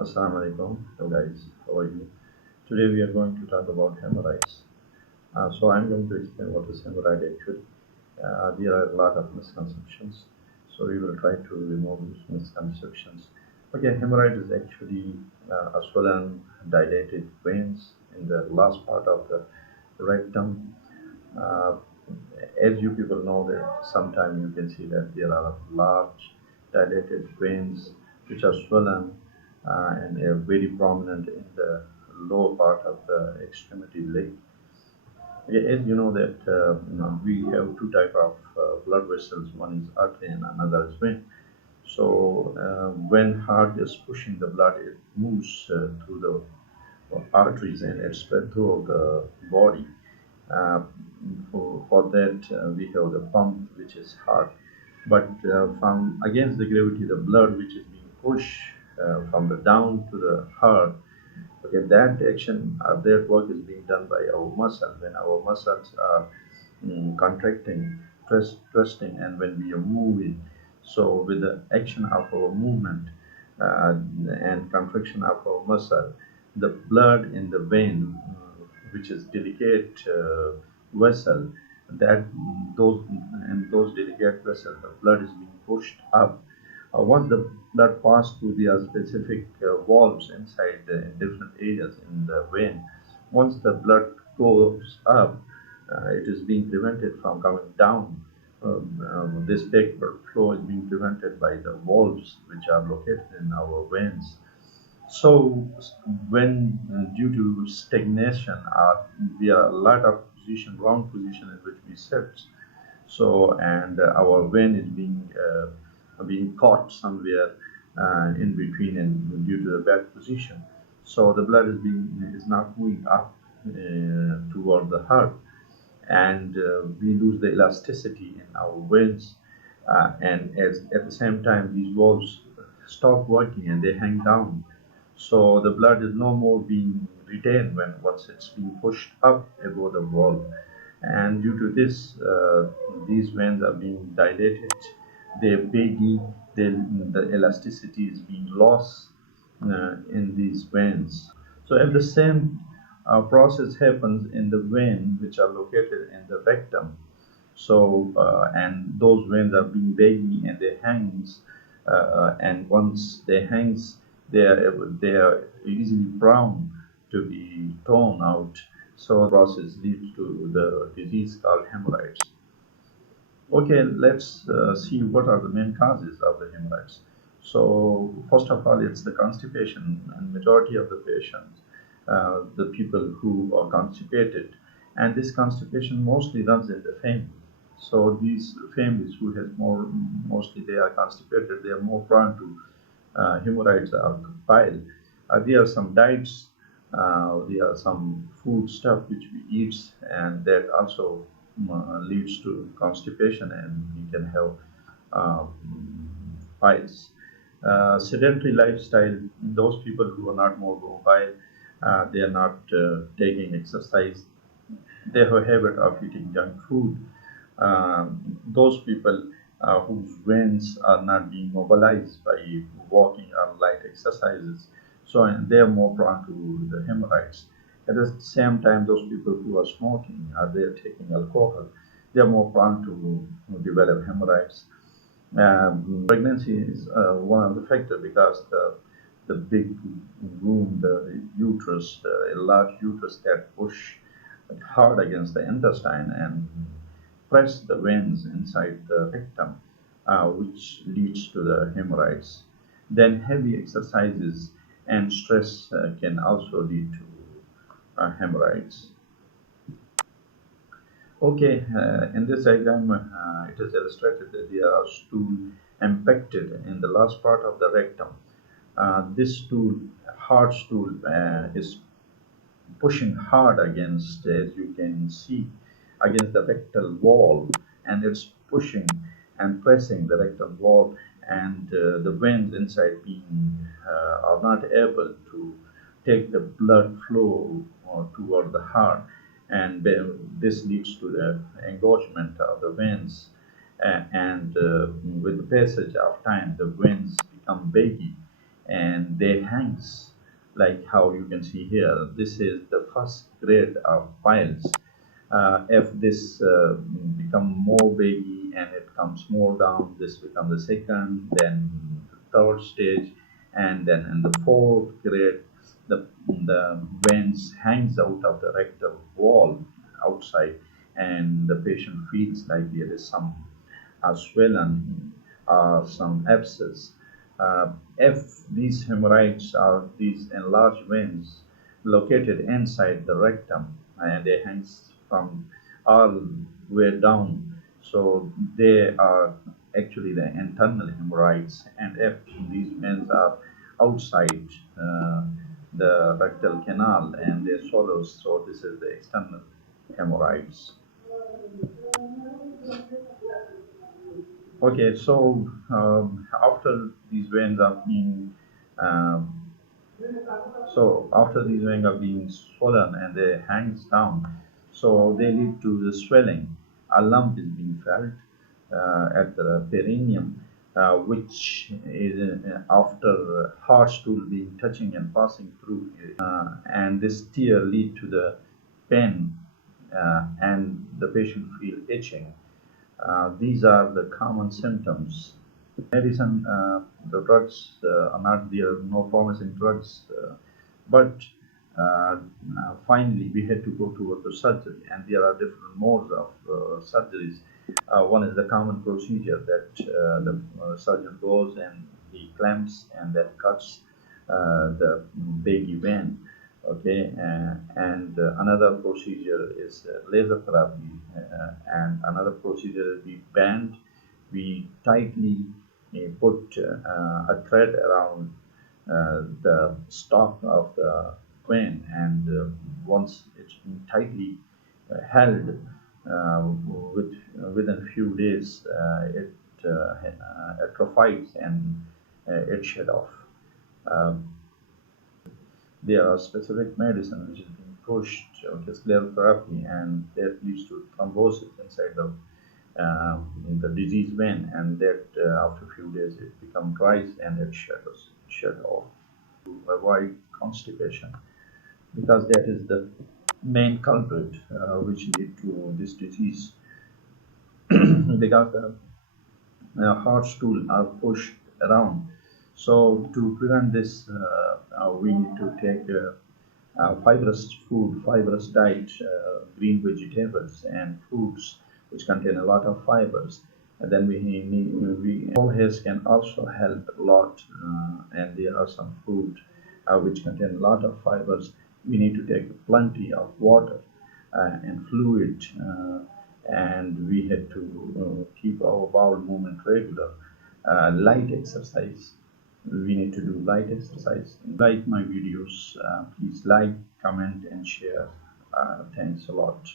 Assalamu alaikum. Hello guys, how are you? Today we are going to talk about hemorrhoids. So I'm going to explain what is hemorrhoid actually. There are a lot of misconceptions, so we will try to remove these misconceptions. Okay, hemorrhoid is actually a swollen, dilated veins in the last part of the rectum. Uh, as you people know that sometimes you can see that there are large dilated veins which are swollen and are very prominent in the lower part of the extremity leg. Yeah, as you know that we have two type of blood vessels. One is artery and another is vein. So when heart is pushing the blood, it moves through the arteries and it's spread throughout the body. Uh, for that, we have the pump, which is heart. But from against the gravity, the blood which is being pushed from the down to the heart. Okay, that action, that work is being done by our muscle. When our muscles are contracting, twisting, and when we are moving, so with the action of our movement and contraction of our muscle, the blood in the vein, which is delicate vessel, that those and those delicate vessels, the blood is being pushed up. Once the blood passes through the specific valves inside in different areas in the vein, once the blood goes up, it is being prevented from coming down. This backward flow is being prevented by the valves which are located in our veins. So when due to stagnation, we are a lot of wrong position in which we sit. So and our vein is being caught somewhere in between and due to the bad position. So the blood is not moving up toward the heart, and we lose the elasticity in our veins. And at the same time, these valves stop working and they hang down. So the blood is no more being retained when once it's being pushed up above the valve. And due to this, these veins are being dilated, they're baggy, the elasticity is being lost in these veins. So if the same process happens in the vein which are located in the rectum, so and those veins are being baggy and they hangs, and once they hangs, they are easily bound to be torn out. So the process leads to the disease called hemorrhoids. Okay, let's see what are the main causes of the hemorrhoids. So first of all, it's the constipation, and majority of the patients, the people who are constipated, and this constipation mostly runs in the family. So these families who has mostly they are constipated, they are more prone to hemorrhoids or bile. There are some diets, there are some food stuff which we eat, and that also leads to constipation, and we can have piles. Sedentary lifestyle, those people who are not more mobile, they are not taking exercise, they have a habit of eating junk food. Those people whose veins are not being mobilized by walking or light exercises, so and they are more prone to the hemorrhoids. At the same time, those people who are smoking or they are taking alcohol, they are more prone to develop hemorrhoids. Pregnancy is one of the factors because the big womb, the uterus, the large uterus that push hard against the intestine and press the veins inside the rectum, which leads to the hemorrhoids. Then heavy exercises and stress can also lead to hemorrhoids. Okay, in this diagram, it is illustrated that there are stool impacted in the last part of the rectum. This stool, hard stool, is pushing hard against, as you can see, against the rectal wall, and it's pushing and pressing the rectal wall, and the veins inside being are not able to take the blood flow toward the heart, and this leads to the engorgement of the veins. And with the passage of time, the veins become baggy, and they hangs like how you can see here. This is the first grade of piles. If this become more baggy and it comes more down, this becomes the second, then the third stage, and then in the fourth grade, the veins hangs out of the rectal wall outside, and the patient feels like there is some swollen or some abscess. If these hemorrhoids are these enlarged veins located inside the rectum and they hang from all way down, so they are actually the internal hemorrhoids. And if these veins are outside the rectal canal and they swallow, so this is the external hemorrhoids. Okay, so after these veins are being um, after these veins are being swollen and they hangs down, so they lead to the swelling. A lump is being felt at the perineum, which is after hard stool being touching and passing through, and this tear lead to the pain, and the patient feel itching. These are the common symptoms. Medicine, the drugs are not there, no promising drugs, but finally we had to go toward the surgery, and there are different modes of surgeries. One is the common procedure that the surgeon goes and he clamps and then cuts the baggy vein. Okay, and another procedure is laser therapy, and another procedure is we tightly put a thread around the stalk of the vein, and once it's been tightly held, within a few days it atrophies and it shed off. Um, there are specific medicine which is being pushed, which is sclerotherapy, and that leads to thrombosis inside the disease vein, and that after a few days it becomes dry and it shed off. To avoid constipation, because that is the main culprit which lead to this disease. Because the hard stool are pushed around. So to prevent this, we need to take fibrous food, fibrous diet, green vegetables and fruits which contain a lot of fibers. And then whole hairs can also help a lot, and there are some food which contain a lot of fibers. We need to take plenty of water and fluid, and we had to keep our bowel movement regular. Light exercise. We need to do light exercise. Like my videos, please like, comment, and share. Thanks a lot.